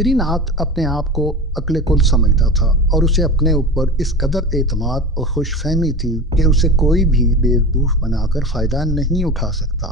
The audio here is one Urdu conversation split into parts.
سری ناتھ اپنے آپ کو عقل کل سمجھتا تھا اور اسے اپنے اوپر اس قدر اعتماد اور خوش فہمی تھی کہ اسے کوئی بھی بیوقوف بنا کر فائدہ نہیں اٹھا سکتا۔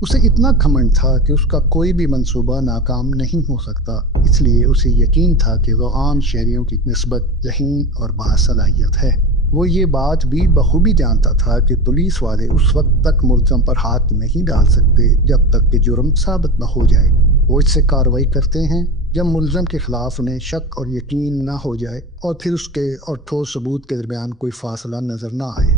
اسے اتنا گھمنڈ تھا کہ اس کا کوئی بھی منصوبہ ناکام نہیں ہو سکتا، اس لیے اسے یقین تھا کہ وہ عام شہریوں کی نسبت ذہین اور باصلاحیت ہے۔ وہ یہ بات بھی بخوبی جانتا تھا کہ پولیس والے اس وقت تک ملزم پر ہاتھ نہیں ڈال سکتے جب تک کہ جرم ثابت نہ ہو جائے۔ وہ اس سے کارروائی کرتے ہیں جب ملزم کے خلاف انہیں شک اور یقین نہ ہو جائے اور پھر اس کے اور ٹھوس ثبوت کے درمیان کوئی فاصلہ نظر نہ آئے۔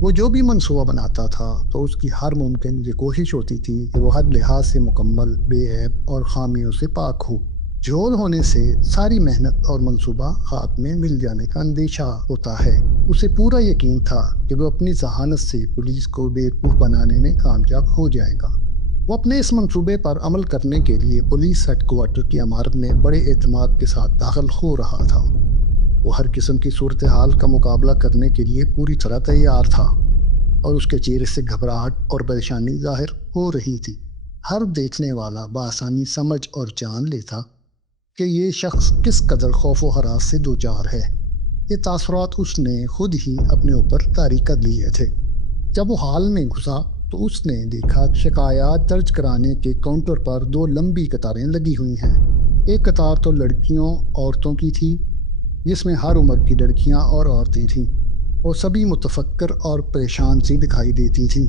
وہ جو بھی منصوبہ بناتا تھا تو اس کی ہر ممکن یہ کوشش ہوتی تھی کہ وہ ہر لحاظ سے مکمل، بے عیب اور خامیوں سے پاک ہو۔ جھول ہونے سے ساری محنت اور منصوبہ ہاتھ میں مل جانے کا اندیشہ ہوتا ہے۔ اسے پورا یقین تھا کہ وہ اپنی ذہانت سے پولیس کو بیوقوف بنانے میں کامیاب ہو جائے گا۔ وہ اپنے اس منصوبے پر عمل کرنے کے لیے پولیس ہیڈ کوارٹر کی عمارت میں بڑے اعتماد کے ساتھ داخل ہو رہا تھا۔ وہ ہر قسم کی صورتحال کا مقابلہ کرنے کے لیے پوری طرح تیار تھا اور اس کے چہرے سے گھبراہٹ اور پریشانی ظاہر ہو رہی تھی۔ ہر دیکھنے والا بآسانی سمجھ اور جان لیتا کہ یہ شخص کس قدر خوف و ہراس سے دوچار ہے۔ یہ تاثرات اس نے خود ہی اپنے اوپر طاری کر لیے تھے۔ جب وہ ہال میں گھسا تو اس نے دیکھا شکایات درج کرانے کے کاؤنٹر پر دو لمبی قطاریں لگی ہوئی ہیں۔ ایک قطار تو لڑکیوں عورتوں کی تھی جس میں ہر عمر کی لڑکیاں اور عورتیں تھیں، اور سبھی متفکر اور پریشان سی دکھائی دیتی تھیں۔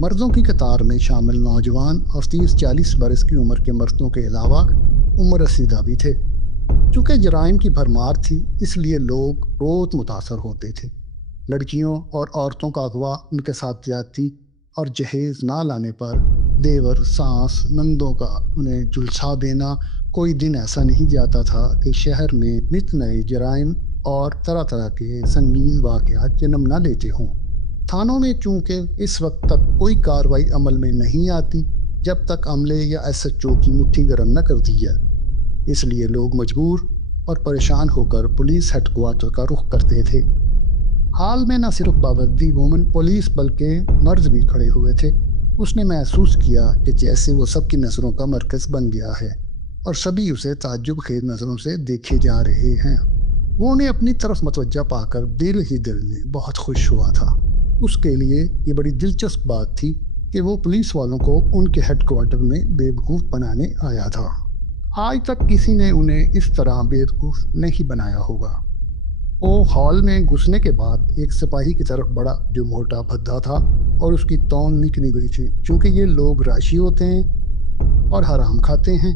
مردوں کی قطار میں شامل نوجوان اور 30-40 برس کی عمر کے مردوں کے علاوہ عمر رسیدہ بھی تھے۔ چونکہ جرائم کی بھرمار تھی اس لیے لوگ بہت متاثر ہوتے تھے۔ لڑکیوں اور عورتوں کا اغوا، ان کے ساتھ زیادتی اور جہیز نہ لانے پر دیور، ساس، نندوں کا انہیں جھلسا دینا، کوئی دن ایسا نہیں جاتا تھا کہ شہر میں نت نئے جرائم اور طرح طرح کے سنگین واقعات جنم نہ لیتے ہوں۔ تھانوں میں چونکہ اس وقت تک کوئی کارروائی عمل میں نہیں آتی جب تک عملے یا ایس ایچ او کی مٹھی گرم نہ کر دی جائے، اس لیے لوگ مجبور اور پریشان ہو کر پولیس ہیڈ کوارٹر کا رخ کرتے تھے۔ حال میں نہ صرف باوردی وومن پولیس بلکہ مرد بھی کھڑے ہوئے تھے۔ اس نے محسوس کیا کہ جیسے وہ سب کی نظروں کا مرکز بن گیا ہے اور سبھی اسے تعجب خیز نظروں سے دیکھے جا رہے ہیں۔ وہ انہیں اپنی طرف متوجہ پا کر دل ہی دل میں بہت خوش ہوا تھا۔ اس کے لیے یہ بڑی دلچسپ بات تھی کہ وہ پولیس والوں کو ان کے ہیڈ کوارٹر میں بیوقوف بنانے آیا تھا۔ آج تک کسی نے انہیں اس طرح بیوقوف نہیں بنایا ہوگا۔ وہ ہال میں گھسنے کے بعد ایک سپاہی کی طرف بڑھا جو موٹا بھدا تھا اور اس کی تون نکلی گئی تھی۔ چونکہ یہ لوگ راشی ہوتے ہیں اور حرام کھاتے ہیں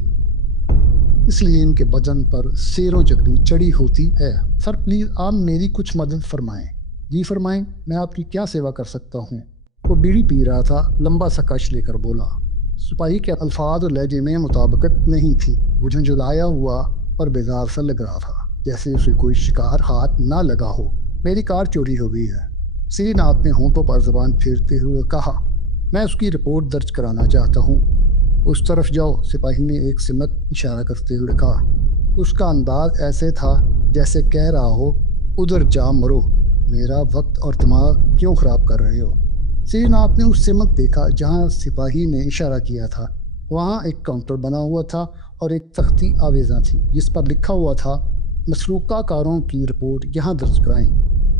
اس لیے ان کے بدن پر سیر و چربی چڑھی ہوتی ہے۔ سر پلیز آپ میری کچھ مدد فرمائیں۔ جی فرمائیں، میں آپ کی کیا سیوا کر سکتا ہوں؟ وہ بیڑی پی رہا تھا، لمبا سا کش لے کر بولا۔ سپاہی کے الفاظ اور لہجے میں مطابقت نہیں تھی۔ وہ جھنجھلایا ہوا اور بیزار سا لگ رہا تھا، جیسے اسے کوئی شکار ہاتھ نہ لگا ہو۔ میری کار چوری ہو گئی ہے، سری ناتھ نے ہونٹوں پر زبان پھیرتے ہوئے کہا۔ میں اس کی رپورٹ درج کرانا چاہتا ہوں۔ اس طرف جاؤ، سپاہی نے ایک سمت اشارہ کرتے ہوئے کہا۔ اس کا انداز ایسے تھا جیسے کہہ رہا ہو ادھر جا مرو، میرا وقت اور دماغ کیوں خراب کر رہے ہو؟ سری ناتھ نے اس سمت دیکھا جہاں سپاہی نے اشارہ کیا تھا۔ وہاں ایک کاؤنٹر بنا ہوا تھا اور ایک تختی آویزاں تھی جس پر لکھا ہوا تھا مسروقہ کاروں کی رپورٹ یہاں درج کرائیں۔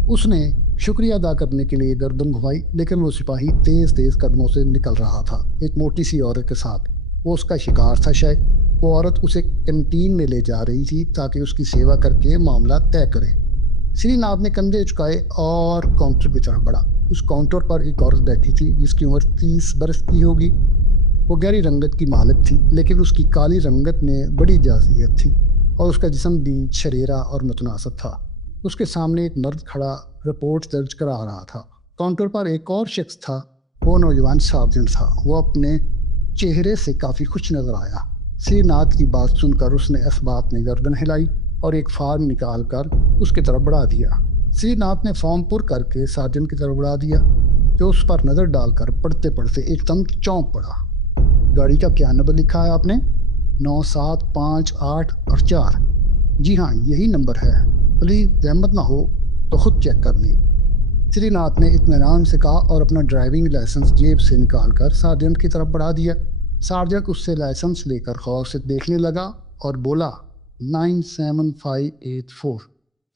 اس نے شکریہ ادا کرنے کے لیے گردن گھمائی، لیکن وہ سپاہی تیز تیز قدموں سے نکل رہا تھا، ایک موٹی سی عورت کے ساتھ۔ وہ اس کا شکار تھا شاید۔ وہ عورت اسے کینٹین میں لے جا رہی تھی تاکہ اس کی سیوا کر کے معاملہ طے کرے۔ سری ناتھ نے کندھے چکائے اور کاؤنٹر کی طرف بڑھا۔ اس کاؤنٹر پر ایک عورت بیٹھی تھی جس کی عمر 30 برس کی ہوگی۔ وہ گہری رنگت کی مالک تھی، لیکن اس کی کالی رنگت میں بڑی جازیت تھی اور اس کا جسم بھی شریرا اور متناسب تھا۔ اس کے سامنے ایک مرد کھڑا رپورٹ درج کرا رہا تھا۔ کاؤنٹر پر ایک اور شخص تھا، وہ نوجوان سارجنٹ تھا۔ وہ اپنے چہرے سے کافی خوش نظر آیا۔ سری ناتھ کی بات سن کر اس نے اسبات میں گردن ہلائی اور ایک فارم نکال کر اس کی طرف بڑھا دیا۔ سری ناتھ نے فارم پر کر کے سارجنٹ کی طرف بڑھا دیا، جو اس پر نظر ڈال کر پڑھتے پڑھتے ایک دم چونک پڑا۔ گاڑی کا کیا نمبر لکھا ہے آپ نے؟ 9 7 5 8 اور 4۔ جی ہاں، یہی نمبر ہے، پلیز زحمت نہ ہو تو خود چیک کر لیں۔ سری ناتھ نے اطمینان سے کہا اور اپنا ڈرائیونگ لائسنس جیب سے نکال کر سارجنٹ کی طرف بڑھا دیا۔ سارجنٹ اس سے لائسنس لے کر غور سے دیکھنے لگا اور بولا، 97584।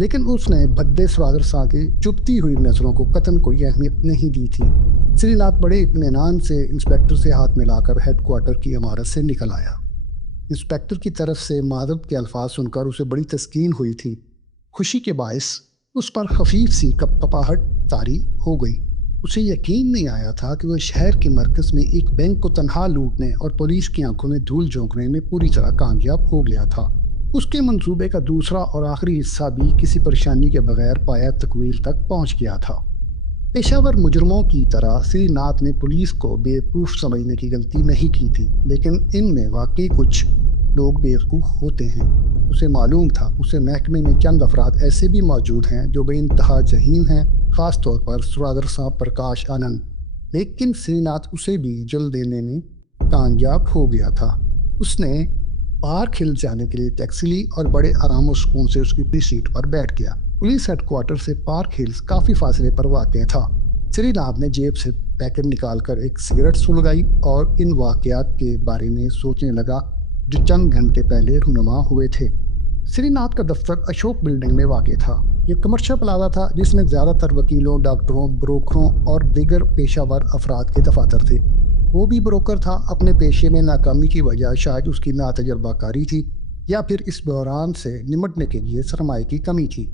لیکن اس نے بھدے سوادر شاہ کی چپتی ہوئی نظروں کو قطن کوئی اہمیت نہیں دی تھی۔ سری ناتھ بڑے اطمینان سے انسپیکٹر سے ہاتھ ملا کر ہیڈ کوارٹر کی عمارت سے نکل آیا۔ انسپیکٹر کی طرف سے معذرت کے الفاظ سن کر اسے بڑی تسکین ہوئی تھی۔ خوشی کے باعث اس پر خفیف سی کپکپاہٹ طاری ہو گئی۔ اسے یقین نہیں آیا تھا کہ وہ شہر کے مرکز میں ایک بینک کو تنہا لوٹنے اور پولیس کی آنکھوں میں دھول جھونکنے میں پوری طرح کامیاب ہو گیا تھا۔ اس کے منصوبے کا دوسرا اور آخری حصہ بھی کسی پریشانی کے بغیر پایہ تکمیل تک پہنچ گیا تھا۔ پیشہ ور مجرموں کی طرح سری ناتھ نے پولیس کو بیوقوف سمجھنے کی غلطی نہیں کی تھی، لیکن ان میں واقعی کچھ لوگ بیوقوف ہوتے ہیں۔ اسے معلوم تھا اسے محکمے میں چند افراد ایسے بھی موجود ہیں جو بے انتہا ذہین ہیں، خاص طور پر سوادر صاحب پرکاش آنند، لیکن سری ناتھ اسے بھی جل دینے میں کامیاب ہو گیا تھا۔ اس نے پارک ہل جانے کے لیے ٹیکسی لی اور بڑے آرام و سکون سے اس کی پی سیٹ پر بیٹھ گیا۔ پولیس ہیڈ کوارٹر سے پارک ہلز کافی فاصلے پر واقع تھا۔ سری ناتھ نے جیب سے پیکٹ نکال کر ایک سگریٹ سلگائی اور ان واقعات کے بارے میں سوچنے لگا جو چند گھنٹے پہلے رونما ہوئے تھے۔ سری ناتھ کا دفتر اشوک بلڈنگ میں واقع تھا۔ یہ کمرشل پلازا تھا جس میں زیادہ تر وکیلوں، ڈاکٹروں، بروکروں اور دیگر پیشہ ور افراد کے دفاتر تھے۔ وہ بھی بروکر تھا۔ اپنے پیشے میں ناکامی کی وجہ شاید اس کی ناتجربہ کاری تھی یا پھر اس بحران سے نمٹنے کے لیے سرمایہ کی کمی تھی۔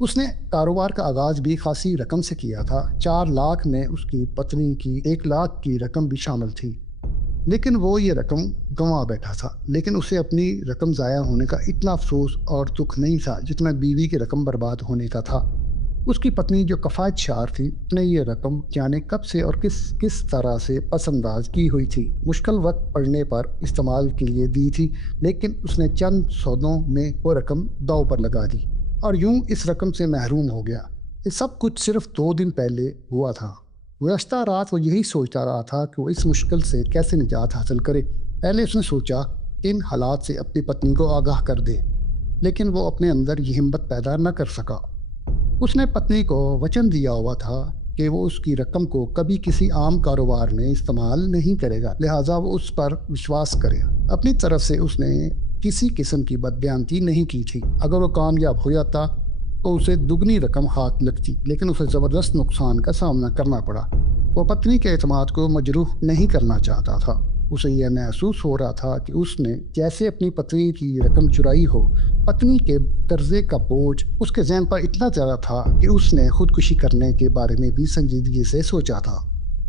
اس نے کاروبار کا آغاز بھی خاصی رقم سے کیا تھا۔ 4 لاکھ میں اس کی پتنی کی 1 لاکھ کی رقم بھی شامل تھی، لیکن وہ یہ رقم گنوا بیٹھا تھا۔ لیکن اسے اپنی رقم ضائع ہونے کا اتنا افسوس اور دکھ نہیں تھا جتنا بیوی کی رقم برباد ہونے کا تھا۔ اس کی پتنی جو کفایت شعار تھی، اس نے یہ رقم جانے کب سے اور کس طرح سے پس انداز کی ہوئی تھی، مشکل وقت پڑنے پر استعمال کے لیے دی تھی، لیکن اس نے چند سودوں میں وہ رقم داؤ پر لگا دی اور یوں اس رقم سے محروم ہو گیا۔ یہ سب کچھ صرف 2 دن پہلے ہوا تھا۔ گزشتہ رات وہ یہی سوچتا رہا تھا کہ وہ اس مشکل سے کیسے نجات حاصل کرے۔ پہلے اس نے سوچا کہ ان حالات سے اپنی پتنی کو آگاہ کر دے، لیکن وہ اپنے اندر یہ ہمت پیدا نہ کر سکا۔ اس نے پتنی کو وچن دیا ہوا تھا کہ وہ اس کی رقم کو کبھی کسی عام کاروبار میں استعمال نہیں کرے گا، لہٰذا وہ اس پر وشواس کرے۔ اپنی طرف سے اس نے کسی قسم کی بدبیانتی نہیں کی تھی۔ اگر وہ کامیاب ہو جاتا تو اسے دگنی رقم ہاتھ لگتی، لیکن اسے زبردست نقصان کا سامنا کرنا پڑا۔ وہ پتنی کے اعتماد کو مجروح نہیں کرنا چاہتا تھا۔ اسے یہ محسوس ہو رہا تھا کہ اس نے جیسے اپنی پتنی کی رقم چرائی ہو۔ پتنی کے قرضے کا بوجھ اس کے ذہن پر اتنا زیادہ تھا کہ اس نے خودکشی کرنے کے بارے میں بھی سنجیدگی سے سوچا تھا۔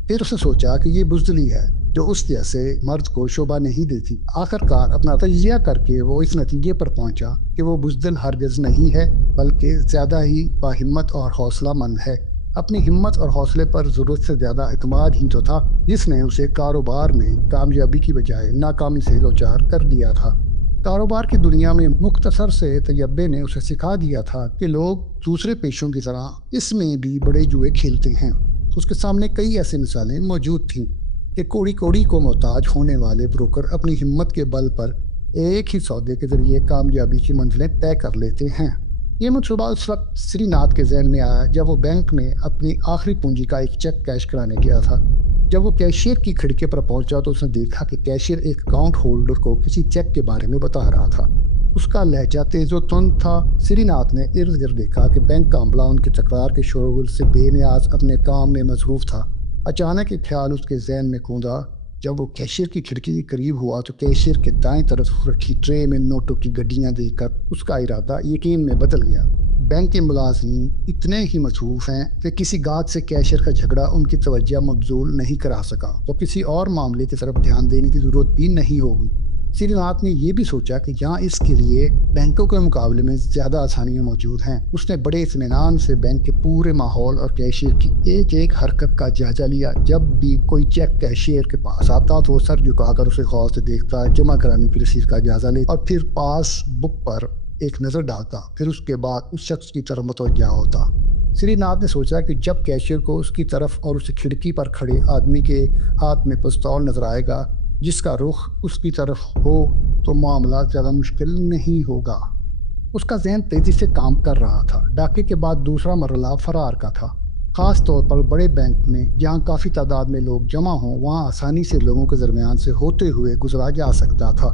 پھر اس نے سوچا کہ یہ بزدلی ہے جو اس جیسے مرد کو شوبہ نہیں دیتی۔ آخرکار اپنا تجزیہ کر کے وہ اس نتیجے پر پہنچا کہ وہ بزدل ہرگز نہیں ہے، بلکہ زیادہ ہی باہمت اور حوصلہ مند ہے۔ اپنی ہمت اور حوصلے پر ضرورت سے زیادہ اعتماد ہی تو تھا جس نے اسے کاروبار میں کامیابی کی بجائے ناکامی سے دوچار کر دیا تھا۔ کاروبار کی دنیا میں مختصر سے تجربے نے اسے سکھا دیا تھا کہ لوگ دوسرے پیشوں کی طرح اس میں بھی بڑے جوئے کھیلتے ہیں۔ اس کے سامنے کئی ایسی مثالیں موجود تھیں کہ کوڑی کوڑی کو محتاج ہونے والے بروکر اپنی ہمت کے بل پر ایک ہی سودے کے ذریعے کامیابی کی منزلیں طے کر لیتے ہیں۔ یہ منصوبہ اس وقت سری ناتھ کے ذہن میں آیا جب وہ بینک میں اپنی آخری پونجی کا ایک چیک کیش کرانے گیا تھا۔ جب وہ کیشیئر کی کھڑکی پر پہنچا تو اس نے دیکھا کہ کیشیئر ایک اکاؤنٹ ہولڈر کو کسی چیک کے بارے میں بتا رہا تھا۔ اس کا لہجہ تیز و تند تھا۔ سری ناتھ نے ارد گرد دیکھا کہ بینک کا عملہ ان کی تکرار کے شورغل سے بے نیاز اپنے کام میں مصروف تھا۔ اچانک ایک خیال اس کے ذہن میں کوندا۔ جب وہ کیشیئر کی کھڑکی کے قریب ہوا تو کیشیئر کے دائیں طرف رکھی ٹرے میں نوٹوں کی گڈیاں دیکھ کر اس کا ارادہ یقین میں بدل گیا۔ بینک کے ملازمین اتنے ہی مصروف ہیں کہ کسی گاہک سے کیشیئر کا جھگڑا ان کی توجہ مبذول نہیں کرا سکا، تو کسی اور معاملے کی طرف دھیان دینے کی ضرورت بھی نہیں ہوگی۔ سری ناتھ نے یہ بھی سوچا کہ یہاں اس کے لیے بینکوں کے مقابلے میں زیادہ آسانیاں موجود ہیں۔ اس نے بڑے اطمینان سے بینک کے پورے ماحول اور کیشیئر کی ایک ایک حرکت کا جائزہ لیا۔ جب بھی کوئی چیک کیشیئر کے پاس آتا تو وہ سر جھکا کر اسے غور سے دیکھتا، جمع کرانے کی رسید کا جائزہ لیتا اور پھر پاس بک پر ایک نظر ڈالتا، پھر اس کے بعد اس شخص کی طرف متوجہ ہوتا۔ سری ناتھ نے سوچا کہ جب کیشیئر کو اس کی طرف اور اسے کھڑکی پر کھڑے آدمی کے ہاتھ میں پستول نظر آئے گا جس کا رخ اس کی طرف ہو تو معاملہ زیادہ مشکل نہیں ہوگا۔ اس کا ذہن تیزی سے کام کر رہا تھا۔ ڈاکے کے بعد دوسرا مرحلہ فرار کا تھا۔ خاص طور پر بڑے بینک میں جہاں کافی تعداد میں لوگ جمع ہوں، وہاں آسانی سے لوگوں کے درمیان سے ہوتے ہوئے گزرا جا سکتا تھا۔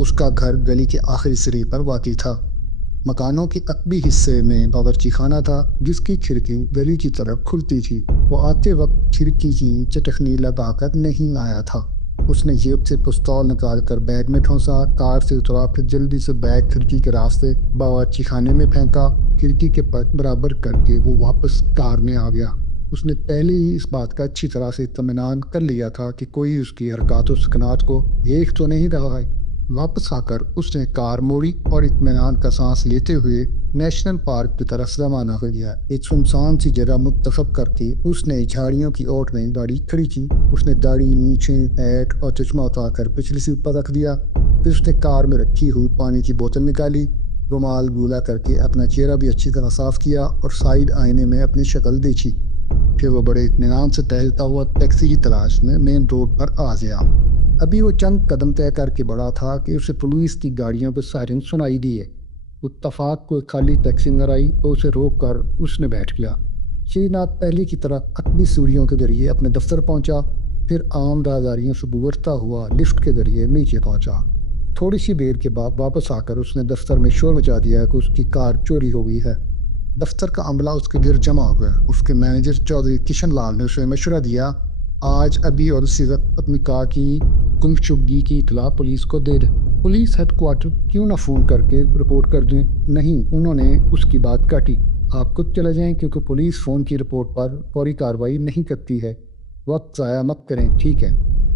اس کا گھر گلی کے آخری سرے پر واقع تھا۔ مکانوں کے عقبی حصے میں باورچی خانہ تھا جس کی کھڑکی گلی کی طرف کھلتی تھی۔ وہ آتے وقت کھڑکی کی چٹکنی لگا کر نہیں آیا تھا۔ اس نے جیب سے پستول نکال کر بیگ میں ٹھونسا، کار سے اترا، پھر جلدی سے بیگ کھڑکی کے راستے باورچی خانے میں پھینکا۔ کھڑکی کے پٹ برابر کر کے وہ واپس کار میں آ گیا۔ اس نے پہلے ہی اس بات کا اچھی طرح سے اطمینان کر لیا تھا کہ کوئی اس کی حرکات و سکنات کو دیکھ تو نہیں رہا ہے۔ واپس آ کر اس نے کار موڑی اور اطمینان کا سانس لیتے ہوئے نیشنل پارک کی طرف روانہ ہو گیا۔ ایک سنسان سی جگہ منتخب کر کے اس نے جھاڑیوں کی اوٹ میں گاڑی کھڑی کی۔ اس نے داڑھی نیچے ہیٹ اور چشمہ اتار کر پچھلی سیٹ پر رکھ دیا۔ پھر اس نے کار میں رکھی ہوئی پانی کی بوتل نکالی، رومال گولا کر کے اپنا چہرہ بھی اچھی طرح صاف کیا اور سائیڈ آئینے میں اپنی شکل دیکھی۔ پھر وہ بڑے اطمینان سے ٹہلتا ہوا ٹیکسی کی تلاش میں مین روڈ پر آ گیا۔ ابھی وہ چند قدم طے کر کے بڑھا تھا کہ اسے پولیس کی گاڑیوں پہ سائرن سنائی دیے۔ اتفاق کو خالی ٹیکسی نظر آئی تو اسے روک کر اس نے بیٹھ گیا۔ شری ناتھ پہلے کی طرح عقبی سیڑھیوں کے ذریعے اپنے دفتر پہنچا، پھر عام راہداریوں سے گزرتا ہوا لفٹ کے ذریعے نیچے پہنچا۔ تھوڑی سی دیر کے بعد واپس آ کر اس نے دفتر میں شور مچا دیا کہ اس کی کار چوری ہو گئی ہے۔ دفتر کا عملہ اس کے گرد جمع ہو گیا۔ اس کے مینیجر چودھری کشن لال نے اسے مشورہ دیا، آج ابھی اور اسی وقت اپنی کار کی گمشدگی کی اطلاع پولیس کو دے دیں۔ پولیس ہیڈ کوارٹر کیوں نہ فون کر کے رپورٹ کر دیں؟ نہیں، انہوں نے اس کی بات کاٹی۔ آپ خود چلے جائیں کیونکہ پولیس فون کی رپورٹ پر فوری کارروائی نہیں کرتی ہے۔ وقت ضائع مت کریں، ٹھیک ہے؟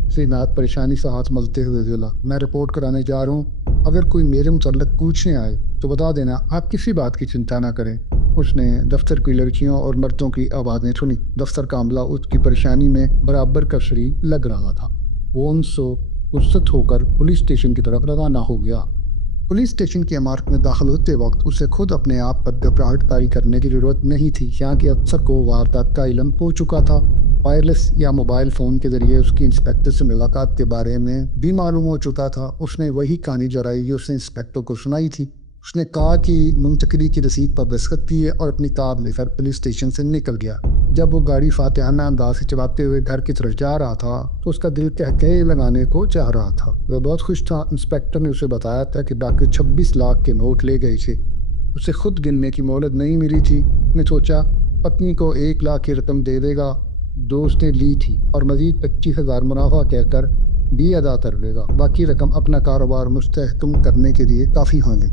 شری ناتھ پریشانی سے ہاتھ ملتے ہوئے بولا، میں رپورٹ کرانے جا رہا ہوں، اگر کوئی میرے متعلق پوچھنے آئے تو بتا دینا، آپ کسی بات کی چنتا نہ کریں۔ اس نے دفتر کی لڑکیوں اور مردوں کی آوازیں سنی۔ دفتر کا عملہ اس کی پریشانی میں برابر کا شریک لگ رہا تھا۔ وہ ان سے رخصت ہو کر پولیس اسٹیشن کی طرف روانہ ہو گیا۔ پولیس اسٹیشن کی عمارت میں داخل ہوتے وقت اسے خود اپنے آپ پر گھبراہٹ طاری کرنے کی ضرورت نہیں تھی، یہاں کے افسر کو واردات کا علم ہو چکا تھا۔ وائرلیس یا موبائل فون کے ذریعے اس کی انسپیکٹر سے ملاقات کے بارے میں بھی معلوم ہو چکا تھا۔ اس نے وہی کہانی جرائی جو اس نے انسپیکٹر کو سنائی تھی۔ اس نے کہا کہ منتقلی کی رسید پر دستخط کیے اور اپنی کار لے کر پولیس اسٹیشن سے نکل گیا۔ جب وہ گاڑی فاتحانہ انداز سے چلاتے ہوئے گھر کی طرف جا رہا تھا تو اس کا دل کہکہے لگانے کو چاہ رہا تھا۔ وہ بہت خوش تھا۔ انسپیکٹر نے اسے بتایا تھا کہ ڈاکٹر 26 لاکھ کے نوٹ لے گئے تھے۔ اسے خود گننے کی مہلت نہیں ملی تھی۔ اس نے سوچا پتنی کو 1 لاکھ کی رقم دے دے گا، دوست نے لی تھی، اور مزید 25,000 منافع کہہ کر بھی ادا کر لے گا، باقی رقم اپنا کاروبار مستحکم کرنے کے لیے کافی ہوگی۔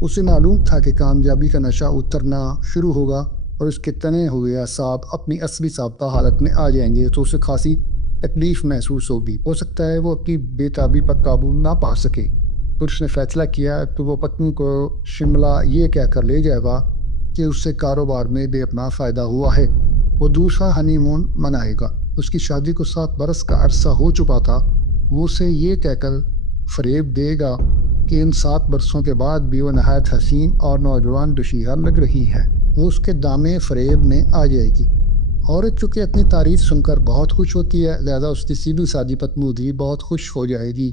اسے معلوم تھا کہ کامیابی کا نشہ اترنا شروع ہوگا اور اس کے تنے ہوئے اعصاب اپنی اصلی ثابتہ حالت میں آ جائیں گے تو اسے خاصی تکلیف محسوس ہوگی۔ ہو سکتا ہے وہ اپنی بے تابی پر قابو نہ پا سکے۔ پھر اس نے فیصلہ کیا کہ وہ پتنی کو شملہ یہ کہہ کر لے جائے گا کہ اس سے کاروبار میں بے اپنا فائدہ ہوا ہے۔ وہ دوسرا ہنی مون منائے گا۔ اس کی شادی کو 7 برس کا عرصہ ہو چکا تھا۔ وہ اسے یہ کہہ کر فریب دے گا کہ ان 7 برسوں کے بعد بھی وہ نہایت حسین اور نوجوان دوشیزہ لگ رہی ہے۔ وہ اس کے دامے فریب میں آ جائے گی۔ عورت چونکہ اپنی تعریف سن کر بہت خوش ہوتی ہے، لہذا اس کی سیدھی سادی پتنی بھی بہت خوش ہو جائے گی۔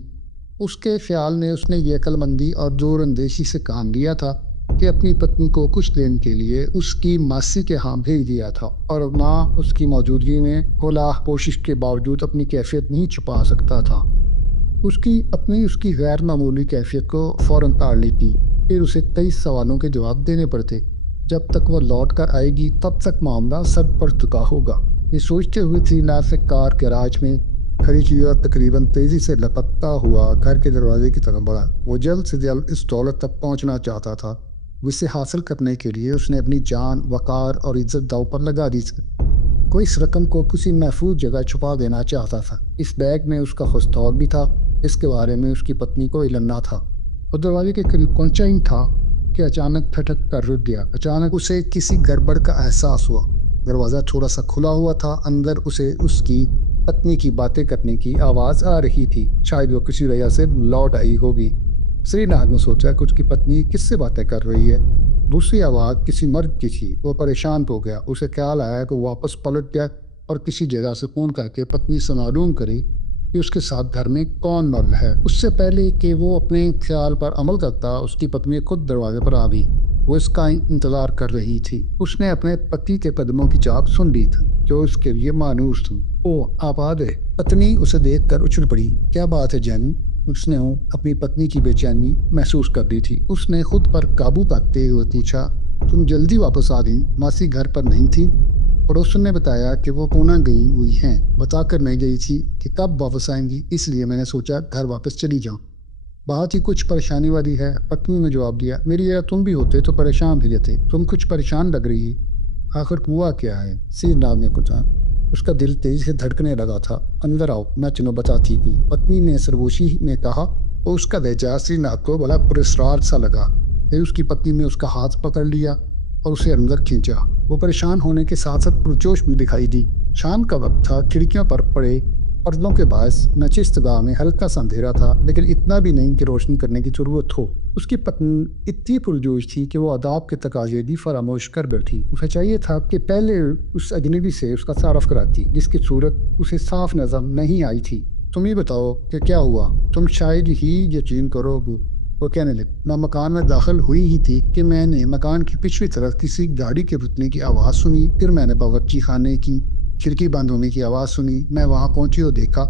اس کے خیال نے اس نے یہ عقل مندی اور زور اندیشی سے کام لیا تھا کہ اپنی پتنی کو کچھ دن کے لیے اس کی ماسی کے ہاں بھیج دیا تھا، اور نہ اس کی موجودگی میں کلاہ کوشش کے باوجود اپنی کیفیت نہیں چھپا سکتا تھا۔ اس کی غیر معمولی کیفیت کو فوراً تاڑ لی تھی۔ پھر اسے 23 سوالوں کے جواب دینے پڑتے۔ جب تک وہ لوٹ کر آئے گی تب تک معاملہ سر پڑ چکا ہوگا۔ یہ سوچتے ہوئے شری ناتھ سے کار گیراج میں کھڑی کی اور تقریباً تیزی سے لپکتا ہوا گھر کے دروازے کی طرف بڑھا۔ وہ جلد سے جلد اس دولت تک پہنچنا چاہتا تھا جسے حاصل کرنے کے لیے اس نے اپنی جان، وقار اور عزت داؤ پر لگا دی تھی۔ کوئی اس رقم کو کسی محفوظ جگہ چھپا دینا چاہتا تھا۔ اس بیگ میں اس کا خستور بھی تھا، اس کے بارے میں اس کی پتنی کو علم نہ تھا۔ وہ دروازے کے قریب پہنچا ہی تھا کہ اچانک پھٹک کر رک گیا۔ اچانک اسے کسی گڑبڑ کا احساس ہوا۔ دروازہ تھوڑا سا کھلا ہوا تھا، اندر اسے اس کی پتنی کی باتیں کرنے کی آواز آ رہی تھی۔ شاید وہ کسی وجہ سے لوٹ آئی ہوگی۔ شری ناتھ نے سوچا کہ اس کی پتنی کس سے باتیں کر رہی ہے۔ دوسری آواز کسی مرد کی تھی۔ وہ پریشان ہو گیا۔ اسے خیال آیا کہ وہ واپس پلٹ گیا اور کسی جگہ سے فون کر کے پتنی سے معلوم کرے کہ اس کے ساتھ گھر میں کون مرد ہے۔ اس سے پہلے کہ وہ اپنے خیال پر عمل کرتا، اس کی پتنی خود دروازے پر آ گئی۔ وہ اس کا انتظار کر رہی تھی۔ اس نے اپنے پتی کے قدموں کی چاپ سن لی تھی جو اس کے لیے مانوس تھی۔ او آپ آ گئے۔ پتنی اسے دیکھ کر اچھل پڑی۔ کیا بات ہے جینی؟ اس نے اپنی پتنی کی بے چینی محسوس کر دی تھی۔ اس نے خود پر قابو پاتے ہوئے پوچھا، تم جلدی واپس آ گئی؟ ماسی گھر پر نہیں تھی؟ پڑوسن نے بتایا کہ وہ پونا گئی ہوئی ہیں، بتا کر نہیں گئی تھی کہ کب واپس آئیں گی، اس لیے میں نے سوچا گھر واپس چلی جاؤں۔ بات ہی کچھ پریشانی والی ہے، پتنی نے جواب دیا۔ میری جگہ تم بھی ہوتے تو پریشان بھی رہتے، تم کچھ پریشان لگ رہی، آخر ہوا کیا ہے؟ سیر ناگ نے پوچھا۔ اس کا دل تیزی سے دھڑکنے لگا تھا۔ اندر آؤ، میں تمہیں بتاتی تھی، پتنی نے سرگوشی نے کہا، اور اس کا لہجہ سیر ناگ کو بڑا پراسرار سا لگا۔ پھر اس کی پتنی نے اس کا ہاتھ پکڑ لیا اور اسے اندر کھینچا۔ وہ پریشان ہونے کے ساتھ ساتھ پرجوش بھی دکھائی دی۔ شام کا وقت تھا، کھڑکیوں پر پڑے پردوں کے باعث نشستگاہ میں ہلکا سا اندھیرا تھا، لیکن اتنا بھی نہیں کہ روشنی کرنے کی ضرورت ہو۔ اس کی پتنی اتنی پرجوش تھی کہ وہ آداب کے تقاضے بھی فراموش کر بیٹھی۔ اسے چاہیے تھا کہ پہلے اس اجنبی سے اس کا تعارف کراتی، جس کی صورت اسے صاف نظر نہیں آئی تھی۔ تم ہی بتاؤ کہ کیا ہوا، تم شاید ہی یقین کرو گے۔ وہ کہنے لگی، میں مکان میں داخل ہوئی ہی تھی کہ میں نے مکان کی پچھلی طرف کسی گاڑی کے رکنے کی آواز سنی، پھر میں نے باورچی خانے کی کھڑکی بند ہونے کی آواز سنی۔ میں وہاں پہنچی اور دیکھا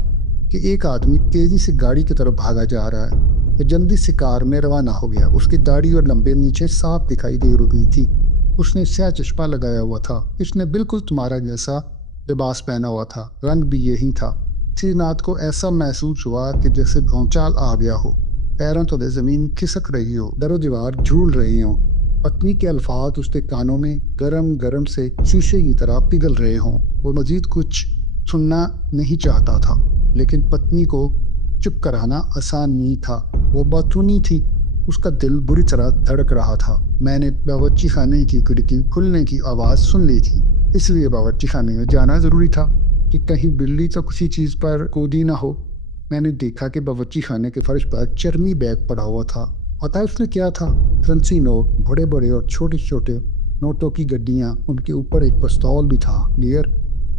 کہ ایک آدمی تیزی سے گاڑی کی طرف بھاگا جا رہا ہے۔ یہ جلدی سے کار میں روانہ ہو گیا۔ اس کی داڑھی اور لمبے نیچے صاف دکھائی دے رہی تھی۔ اس نے سیاہ چشمہ لگایا ہوا تھا۔ اس نے بالکل تمہارا جیسا لباس پہنا ہوا تھا، رنگ بھی یہی تھا۔ سیر ناگ کو ایسا محسوس ہوا کہ جیسے بھونچال آ گیا ہو، پیروں تلے زمین کھسک رہی ہو، در و دیوار جھول رہی ہوں۔ پتنی کے الفاظ اس کے کانوں میں گرم گرم سے شیشے کی طرح پگھل رہے ہوں۔ وہ مزید کچھ سننا نہیں چاہتا تھا، لیکن پتنی کو چپ کرانا آسان نہیں تھا۔ وہ باتونی تھی، اس کا دل بری طرح دھڑک رہا تھا۔ میں نے باورچی خانے کی کھڑکی کھلنے کی آواز سن لی تھی، اس لیے باورچی خانے میں جانا ضروری تھا کہ کہیں بلی تو کسی چیز پر کودی نہ ہو۔ میں نے دیکھا کہ باورچی خانے کے فرش پر چرمی بیگ پڑا ہوا تھا۔ پتہ اس نے کیا تھا؟ کرنسی نوٹ، بڑے بڑے اور چھوٹے چھوٹے نوٹوں کی گڈیاں، ان کے اوپر ایک پستول بھی تھا۔ ڈیئر،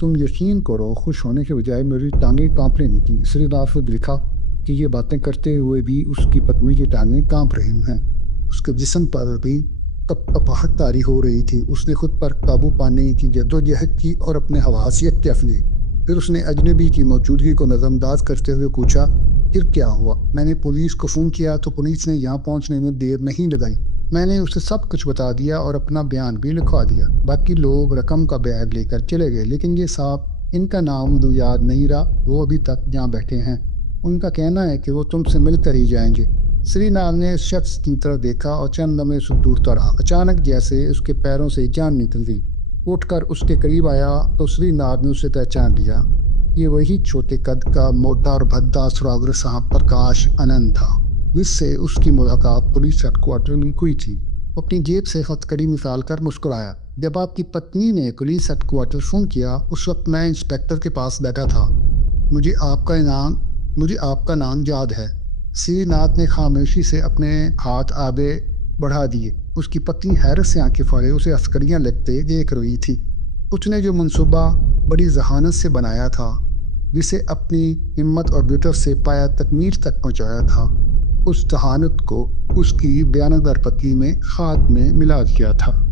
تم یقین کرو، خوش ہونے کے بجائے میری ٹانگیں کانپ رہی تھیں۔ سری ناگ نے دیکھا کہ یہ باتیں کرتے ہوئے بھی اس کی پتنی کی ٹانگیں کانپ رہی ہیں۔ اس کے جسم پر بھی کپکپاہٹ طاری ہو رہی تھی۔ اس نے خود پر قابو پانے کی جدوجہد کی اور اپنے حواس یکجا کیے۔ پھر اس نے اجنبی کی موجودگی کو نظر انداز کرتے ہوئے پوچھا، پھر کیا ہوا؟ میں نے پولیس کو فون کیا تو پولیس نے یہاں پہنچنے میں دیر نہیں لگائی۔ میں نے اسے سب کچھ بتا دیا اور اپنا بیان بھی لکھوا دیا۔ باقی لوگ رقم کا بیگ لے کر چلے گئے، لیکن یہ صاحب، ان کا نام مجھے یاد نہیں رہا، وہ ابھی تک یہاں بیٹھے ہیں۔ ان کا کہنا ہے کہ وہ تم سے مل کر ہی جائیں گے۔ سری ناگ نے اس شخص کی طرف دیکھا اور چند لمحے سے دور رہا۔ اچانک جیسے اس کے پیروں سے جان نکل گئی۔ اٹھ کر اس کے قریب آیا تو سری ناگ نے اسے پہچان لیا۔ یہ وہی چھوٹے قد کا موٹا اور بھدا سوداگر صاحب پرکاش آنند تھا، جس سے اس کی ملاقات پولیس ہیڈ کوارٹر میں ہوئی تھی۔ وہ اپنی جیب سے ہتھکڑی نکال کر مسکرایا۔ جب آپ کی پتنی نے پولیس ہیڈ کوارٹر فون کیا، اس وقت میں انسپکٹر کے پاس بیٹھا تھا۔ مجھے آپ کا نام یاد ہے۔ سری ناگ نے خاموشی سے اپنے ہاتھ آگے بڑھا دیے۔ اس کی پتنی حیرت سے آنکھیں پھاڑے اسے عسکریاں لگتے دیکھ رہی تھی۔ اس نے جو منصوبہ بڑی ذہانت سے بنایا تھا، جسے اپنی ہمت اور لطف سے پایا تکمیل تک پہنچایا تھا، اس ذہانت کو اس کی بیانگر پتنی میں خاک میں ملا دیا تھا۔